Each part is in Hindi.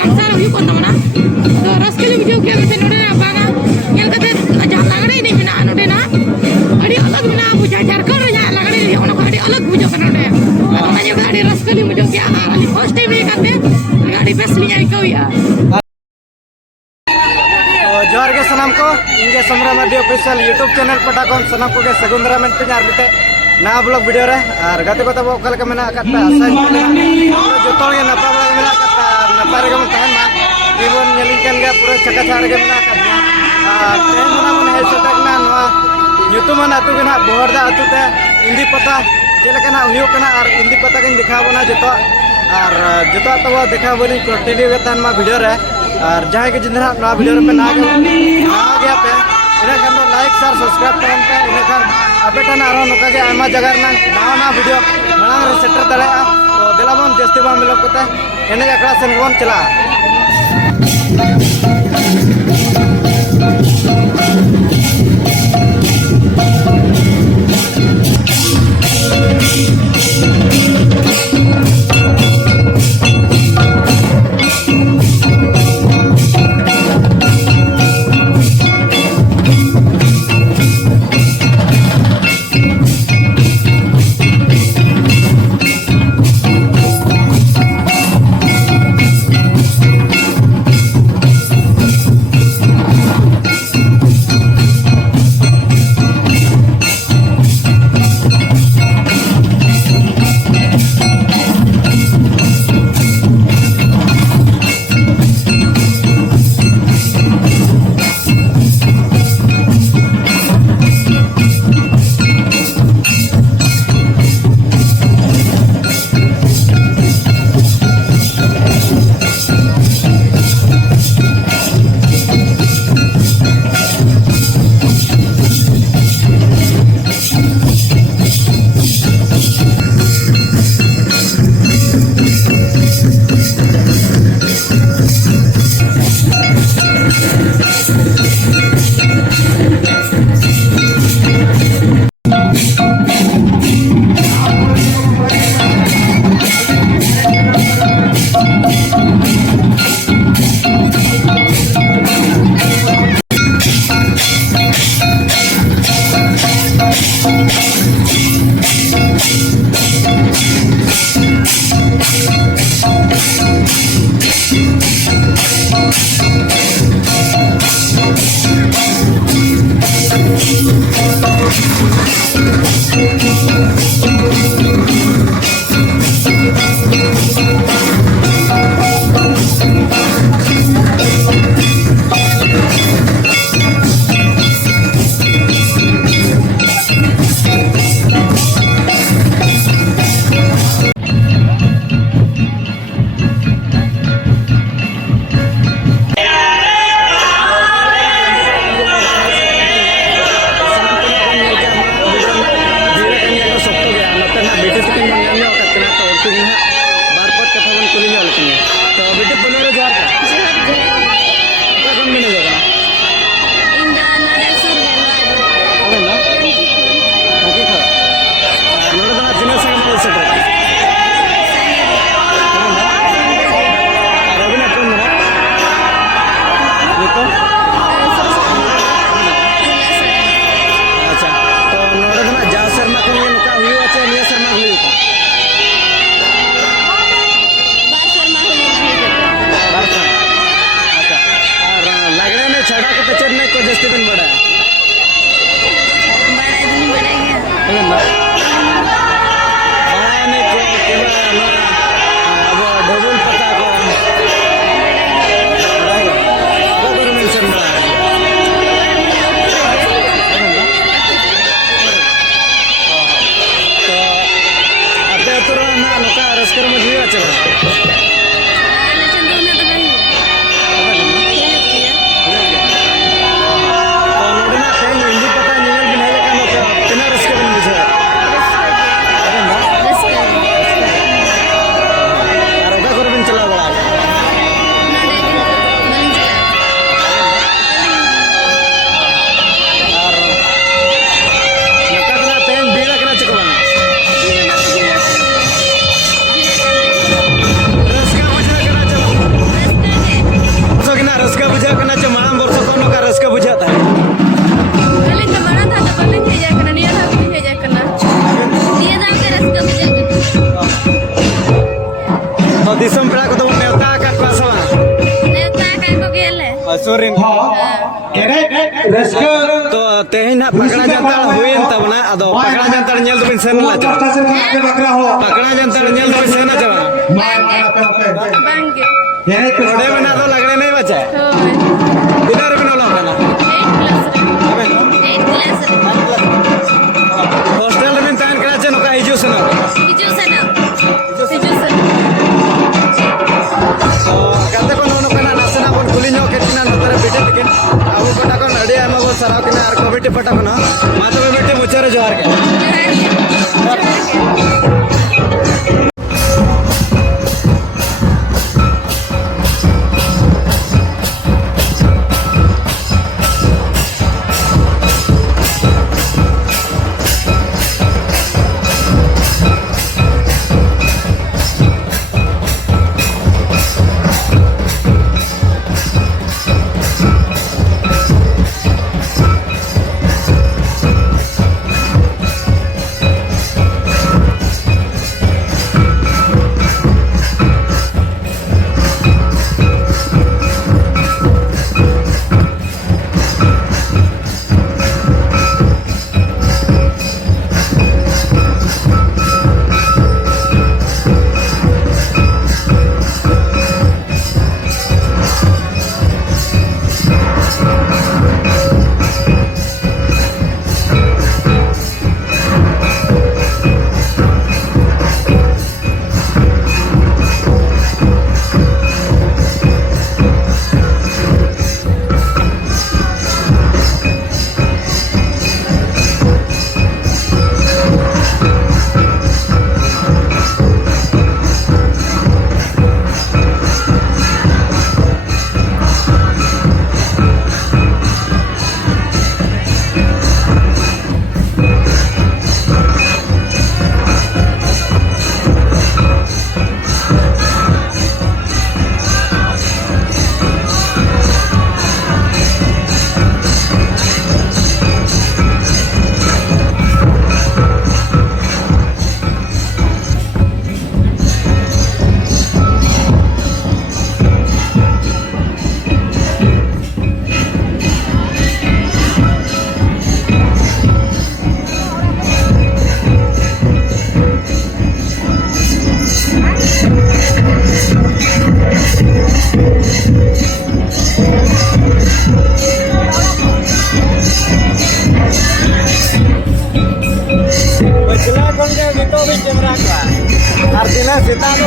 संसार हुई को तमना तो रसकली बुझो के में नोडे ना बागा नेल कते जहां लगड़े नहीं मेना नोडे ना अड़ी अलग मेना बुझा झारखंड रे जहां लगड़े ओना को अड़ी अलग बुझो का नोडे ओना जो गाड़ी रसकली बुझो के आली फर्स्ट टाइम रे करते गाड़ी बेस लिया कइया जोहार के सनाम को इंगे समरा मध्य ऑफिशियल यूट्यूब चैनल पटा को सनाम को के सगुंदरा में पे मिटे ना ब्लॉग वीडियो रे और गाते को तब ओकल के मेना करता आशा जोतो के नपा बड़ा मेना करता नपा रे गम तहन मा जीवन नेलिन कन गे पूरा चका छाड़ के मेना करता तेन मना मन है सटक ना नवा यूट्यूब में आतु के ना बोहरदा आतु ते इंदी पता जेलका ना हुयो कना और इंदी पता के दिखाबोना जोतो और जोतो तब देखा बोली कंटिन्यू के तहन मा वीडियो रे और जहाँ के जिंदा ना वीडियो पे ना गया पे इन्हें खान लाइक शेयर सब्सक्राइब करन पे इन्हें खान आपे टन आरो नोका के आमा जगह ना ना वीडियो मांग रे सेटर दड़े तो दिलाबन जस्ती बा मिलो कते एने एकड़ा सेन बन चला सोरेन तो तेहन ना पकड़ा जनता हुईन तब ना अदो पकड़ा जनता नेल तो सेन ला पकड़ा जनता नेल तो सेन ना चला बांगे रोडे में ना तो लगने नहीं बचा है इधर में ना लगा ना 8 क्लास हॉस्टल में तान करा चनो का हिजू सना कते को नोनो कना नसना बोल कुली नो केटिना नतरे बेटे तकिन आबो पटा को नडे आमा बोल सराव किना आर कमिटी पटा को ना मातो बेटे मुचरे जोहार के बचला कोन के वीडियो भी कैमरा का आर दिना सीता तो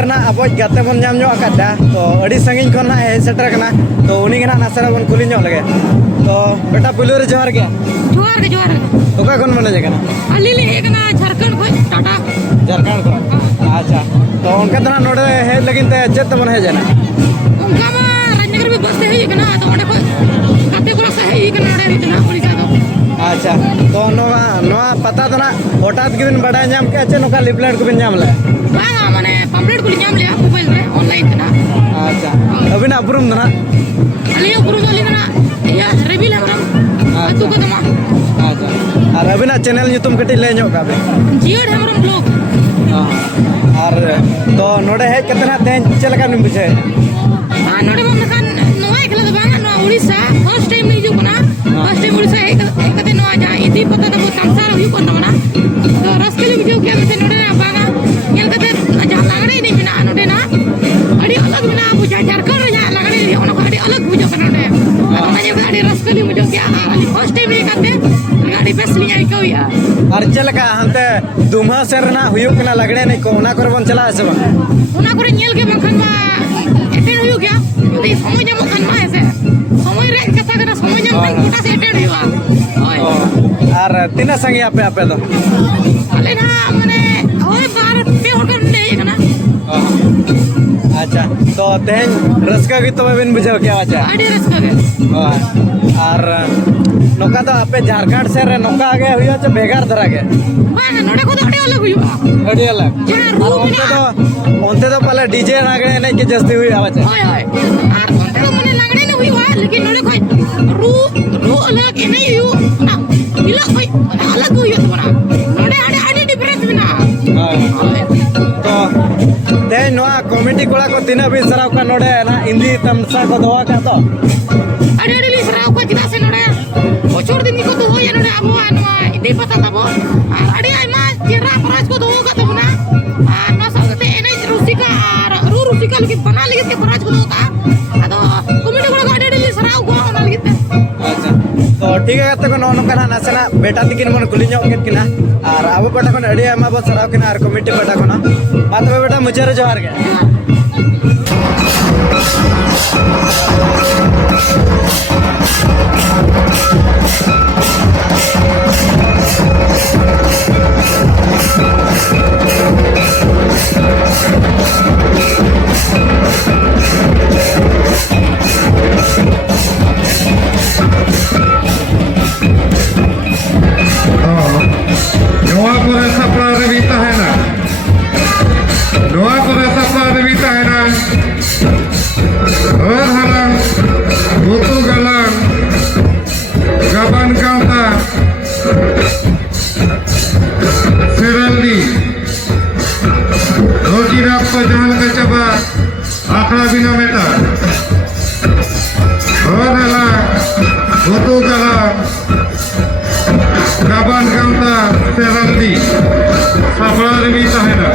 ᱱᱚᱰᱮ ᱨᱮᱱᱟᱜ ᱟᱵᱚ ᱜᱟᱛᱮ ᱵᱚᱱ ᱧᱟᱢ ᱧᱚᱜ ᱟᱠᱟᱫᱟ ᱛᱚ ᱟᱹᱰᱤ ᱥᱟᱺᱜᱤᱧ ᱠᱷᱚᱱ ᱦᱟᱸᱜ ᱦᱮᱡ ᱥᱮᱴᱮᱨ ᱟᱠᱟᱱᱟ ᱛᱚ ᱩᱱᱤ ᱜᱮ ᱱᱟᱦᱟᱜ ᱱᱟᱥᱮᱱᱟᱜ ᱵᱚᱱ ᱠᱩᱞᱤ ᱧᱚᱜ ᱞᱮᱜᱮ ᱛᱚ ᱵᱮᱴᱟ ᱯᱩᱭᱞᱩ ᱨᱮ ᱡᱚᱦᱟᱨ ᱜᱮ जोहार के जोहार ᱚᱠᱟ ᱠᱷᱚᱱ ᱢᱟᱱᱮ ᱡᱟᱭᱜᱟ अली ले एक ना झारखंड को टाटा ᱡᱷᱟᱲᱠᱷᱚᱸᱰ ᱠᱷᱚᱱ ᱟᱪᱪᱷᱟ ᱛᱚ ᱚᱱᱠᱟ ᱫᱚ ᱱᱟᱦᱟᱜ ᱱᱚᱰᱮ ᱦᱮᱡ ᱞᱟᱹᱜᱤᱫ ᱛᱮ ᱪᱮᱫ ᱛᱮᱵᱚᱱ ᱦᱮᱡ ᱮᱱᱟ उनका मा राजनगर में बस से ही कना तो ओंडे को काते को से ही कना ओंडे हितना ओडिसा दो ᱟᱪᱪᱷᱟ ᱛᱚ ᱱᱚᱣᱟ ᱯᱟᱛᱟ ᱫᱚ ᱱᱟᱦᱟᱜ ᱦᱚᱴᱟᱛ ᱜᱮᱵᱤᱱ ᱵᱟᱰᱟᱭ ᱧᱟᱢ ᱠᱮᱜᱼᱟ ᱪᱮ ᱱᱚᱝᱠᱟ ᱞᱤᱯᱞᱮᱴ ᱠᱚᱵᱤᱱ ᱧᱟᱢ ᱞᱮᱜᱼᱟ बागा माने पम्पलेट को ᱧᱟᱢ लिया मोबाइल रे ऑनलाइन कना ᱟᱪᱪᱷᱟ ᱟᱹᱵᱤᱱᱟᱜ ᱩᱯᱨᱩᱢ ᱫᱚ ᱱᱟᱦᱟᱜ अली गुरु अली कना या रेबिल हमरम अतु को दमा ᱟᱪᱪᱷᱟ ᱟᱨ ᱟᱹᱵᱤᱱᱟᱜ ᱪᱮᱱᱮᱞ ᱧᱩᱛᱩᱢ ᱠᱟᱹᱴᱤᱡ ᱞᱟᱹᱭ ᱧᱚᱜ ᱠᱟᱜ ᱵᱤᱱ जियोड हमरम ब्लॉग ᱟᱨ ᱛᱚ ᱱᱚᱰᱮ ᱦᱮᱡ ᱠᱟᱛᱮ ᱱᱟᱦᱟᱜ ᱛᱮᱦᱮᱧ ᱪᱮᱫ ᱞᱮᱠᱟ ᱵᱤᱱ ᱵᱩᱡᱷᱟᱹᱣ नोडे बम खान नोआ एकला दो बांगा नोआ उड़ीसा फर्स्ट टाइम नहीं जो कना फर्स्ट टाइम उड़ीसा एक कते नोआ जा इदी पता दबो संसार हुई कोन दमना तो रस्कली वीडियो के मते नोडे ना बांगा नेल कते जहां लागड़े नहीं बिना नोडे ना अड़ी अलग बिना बुझा झारखंड रे जहां लागड़े ओना को अड़ी अलग बुझो कना नोडे ना जे अड़ी रस्कली वीडियो के अली फर्स्ट टाइम ये कते गाड़ी बेस लिया को या ᱟᱨ ᱪᱮᱫ ᱞᱮᱠᱟ ᱦᱟᱱᱛᱮ ᱫᱩᱢᱦᱟ ᱥᱮᱫ ᱨᱮᱱᱟᱜ ᱦᱩᱭᱩᱜ ᱠᱟᱱᱟ ᱞᱟᱜᱲᱮ ᱮᱱᱮᱡ ᱠᱚ ᱚᱱᱟ ᱠᱚᱨᱮ ᱵᱚᱱ ᱪᱟᱞᱟᱜᱼᱟ ᱥᱮ ᱵᱟᱝ ओना करे नेल के बखन मा एटेन हुई गया यदि समय जमो कन मा ऐसे समय रे कथा कना समय जम तक मोटा से एटेन हुआ ओय ᱟᱨ ᱛᱤᱱᱟᱹᱜ ᱥᱟᱸᱜᱮ ᱟᱯᱮ ᱫᱚ अले ना माने ओय बार पे होटल ने कना ᱟᱪᱪᱷᱟ ᱛᱚ ᱛᱮᱦᱮᱧ ᱨᱟᱹᱥᱠᱟᱹ ᱜᱮ ᱛᱚᱵᱮ ᱵᱤᱱ ᱵᱩᱡᱷᱟᱹᱣ ᱠᱮᱜᱼᱟ ᱟᱪᱪᱷᱟ आडी रस्का के ᱟᱨ ᱱᱚᱝᱠᱟ ᱫᱚ ᱟᱯᱮ ᱡᱷᱟᱲᱠᱷᱚᱸᱰ ᱥᱮᱫ ᱨᱮ ᱱᱚᱝᱠᱟ ᱜᱮ ᱦᱩᱭᱩᱜᱼᱟ ᱪᱮ ᱵᱷᱮᱜᱟᱨ ᱫᱷᱟᱨᱟ ᱜᱮ बांगा नोडे को तो अडी अलग हुआ ᱟᱹᱰᱤ ᱟᱞᱟᱜ जहां ᱟᱨ रूम ᱚᱱᱛᱮ ᱫᱚ ᱯᱟᱞᱮ ᱰᱤᱡᱮ ᱞᱟᱜᱲᱮ ᱮᱱᱮᱡ ᱜᱮ ᱡᱟᱹᱥᱛᱤ ᱦᱩᱭᱩᱜᱼᱟ ᱟᱪᱪᱷᱟ ओय ओय आर ओंते तो मने लागड़े ने हुआ लेकिन नोडे कोई रू अलग के नहीं हुआ ना इला कोई अलग हुआ तो बना नोडे आडी डिफरेंस बिना तो तेज नोआ कमिटी कोड़ा को तीना भी सराव का नोडे ना हिंदी तमसा को दोवा का तो अरे ली सराव को चिदा से नोडे ओचोर दिन को तो हो या नोडे अबो नोआ दे पता तबो अरे आइमा जेरा प्राइस को दो का तो ना ना सकते एने रुसिका रुसिका लगे बना लगे के प्राइस को दो का अदो कमिटी कोड़ा को अरे ली सराव को ना लगे अच्छा तो ठीक है तो no no kana nasana beta tikin mon kuli nyok ket kina ar abo pata kon adi ama bo saraw kina ar committee pata kono ma tobe beta mujare johar ge Doa por esa pradevita ajena. Doa por esa pradevita ajena. Halang, butu galang, gaban kanta, seraldi. Roji rappa jahan ka chaba, akra bina meta. Halang, butu galang. Kaban kanta seraldi sapra revi tahena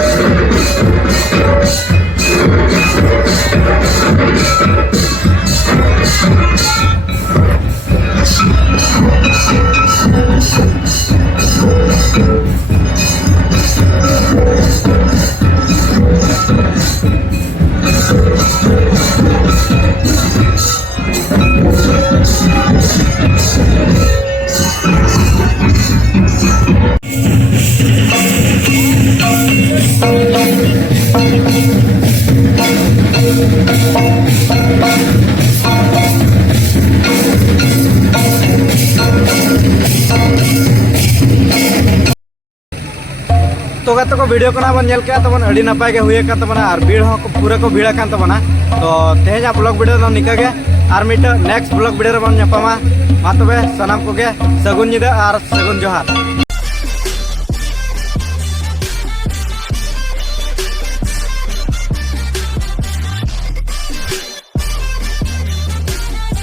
तो गाते को वीडियो को ना बन के तबन अड़ी नपाय के हुए का तबना और भीड़ हो पूरा को भीड़ कान तबना तो तेज ब्लॉग वीडियो तो निका के और मिट नेक्स्ट ब्लॉग वीडियो बन मा तबे सनाम को के सगुन निदा और सगुन जोहार।